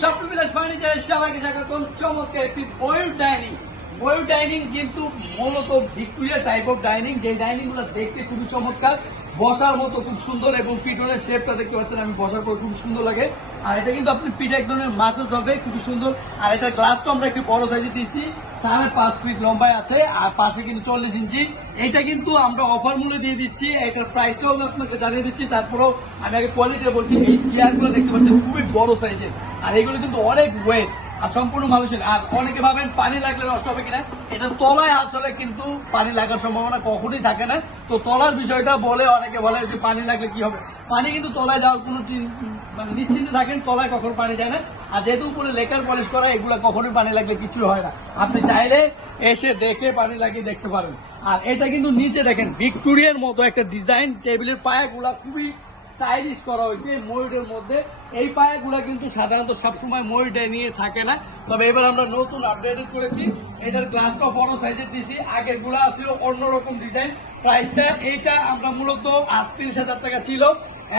স্বপ্নবিলাস ফার্নিচারের সবাইকে স্বাগতম। চমৎকার একটি ময়ূর ডাইনিং কিন্তু মূলত ভিক্টোরিয়া টাইপ অফ ডাইনিং, যে ডাইনিং গুলো দেখতে খুবই চমৎকার, বসার মতো খুব সুন্দর এবং পিঠনের শেপটা দেখতে পাচ্ছেন, আমি বসার পর খুব সুন্দর লাগে। আর এটা কিন্তু আপনি পিঠে এক ধরনের মাছও হবে, খুবই সুন্দর। আর এটা গ্লাসটা আমরা একটু বড় সাইজে দিয়েছি, 5.5 ফিট লম্বায় আছে আর পাশে কিন্তু 40 ইঞ্চি। এটা কিন্তু আমরা অফার মূল্যে দিয়ে দিচ্ছি, এটার প্রাইসটাও আমি আপনাকে জানিয়ে দিচ্ছি। তারপরেও আমি আগে কোয়ালিটিটা বলছি, এই চেয়ারগুলো দেখতে পাচ্ছেন খুবই বড় সাইজের, আর এগুলো কিন্তু অনেক ওয়েট আর সম্পূর্ণ মানুষের। আর অনেকে ভাবেন পানি লাগলে নষ্ট হবে কিনা, এটা তলায় আসলে কিন্তু পানি লাগার সম্ভাবনা কখনোই থাকে না। তো তলার বিষয়টা বলে অনেকে বলে যে পানি লাগলে কি হবে, পানি কিন্তু তলায় যাওয়ার কোনো মানে নিশ্চিন্তে থাকেন, তলায় কখনো পানি যায় না। আর যেহেতু উপরে লেকার পলিশ করা, এগুলো কখনোই পানি লাগলে কিছু হয় না। আপনি চাইলে এসে দেখে পানি লাগিয়ে দেখতে পারেন। আর এটা কিন্তু নিচে দেখেন ভিক্টোরিয়ার মতো একটা ডিজাইন, টেবিলের পায়াগুলা খুবই স্টাইলিশ করা হয়েছে ময়ূরের মধ্যে। এই পায়াগুলা কিন্তু সাধারণত সবসময় ময়ূরটা নিয়ে থাকে না, তবে এবার আমরা নতুন আপডেট করেছি। এটার গ্লাসটা বড় সাইজের দিয়েছি, আগের গুলা ছিল অন্যরকম ডিজাইন। প্রাইসটা এইটা আমরা মূলত 38,000 টাকা ছিল,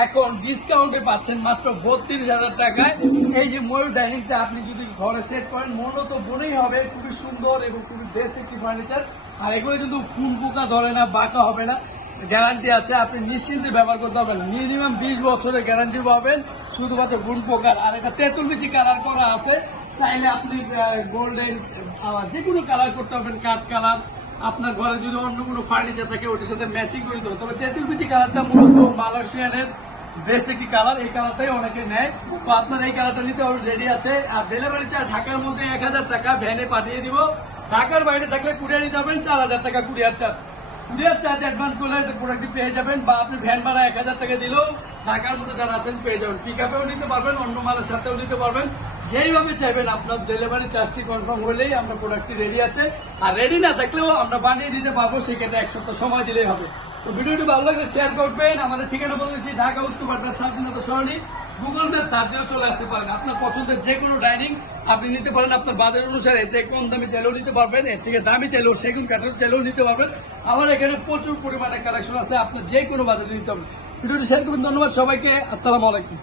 এখন ডিসকাউন্টে পাচ্ছেন মাত্র 32,000 টাকায়। এই যে ময়ূর ডাইনিংটা আপনি যদি ঘরে সেট করেন, মূলত বলেই হবে খুবই সুন্দর এবং খুবই বেস্ট একটি ফার্নিচার। আর এগুলো কিন্তু ফুল পোকা ধরে না, বাঁকা হবে না, গ্যারান্টি আছে, আপনি নিশ্চিন্তে ব্যবহার করতে পারবেন। মিনিমাম 20 বছরের গ্যারান্টি পাবেন শুধুমাত্র গুণ পোকার। আর এটা তেঁতুল বিচি কালার করা আছে, চাইলে আপনি গোল্ডেন যে কোনো কালার করতে পারবেন, কাঠ কালার। আপনার ঘরে যদি অন্য কোনো ফার্নিচার থাকে ওটার সাথে ম্যাচিং করে দেবো। তবে তেঁতুল বিচি কালারটা মূলত মালয়েশিয়ানের বেস্ট একটি কালার, এই কালারটাই অনেকে নেয়। তো আপনার এই কালারটা নিতে রেডি আছে। আর ডেলিভারি চার্জ ঢাকার মধ্যে 1,000 টাকা ভ্যানে পাঠিয়ে দিব। ঢাকার বাইরে থাকলে কুরিয়ার নিতে পারবেন 4,000 টাকা courier charge. Courier charge advance করলে প্রোডাক্টটি পেয়ে যাবেন, বা আপনি ভ্যান ভাড়া 1,000 টাকা দিলেও ঢাকার মধ্যে যারা আছেন পেয়ে যাবেন। পিক আপেও নিতে পারবেন, অন্য মালের সাথেও নিতে পারবেন, যেইভাবে চাইবেন। আপনার ডেলিভারি চার্জটি কনফার্ম হলেই আমরা প্রোডাক্টটি রেডি আছে। আর রেডি না থাকলেও আমরা বানিয়ে দিতে পারবো, সেক্ষেত্রে 1 সপ্তাহ সময় দিলেই হবে। তো ভিডিওটি ভালো লাগলে শেয়ার করবেন। আমাদের ঠিকানা বলে দিচ্ছি, ঢাকা উত্তর পাটনা স্বাধীনতা সরণি। গুগল ম্যাপ সার্চ দিয়েও চলে আসতে পারেন। আপনার পছন্দের যে কোনো ডাইনিং আপনি নিতে পারেন, আপনার বাজার অনুসারে। এতে কম দামি চাইলেও নিতে পারবেন, এর থেকে দামি চাইলেও, সেগুন কাঠের চাইলেও নিতে পারবেন। আমার এখানে প্রচুর পরিমাণে কালেকশন আছে, আপনার যে কোনো বাজারে নিতে হবে। ভিডিওটি শেয়ার করবেন। ধন্যবাদ সবাইকে, আসসালামু আলাইকুম।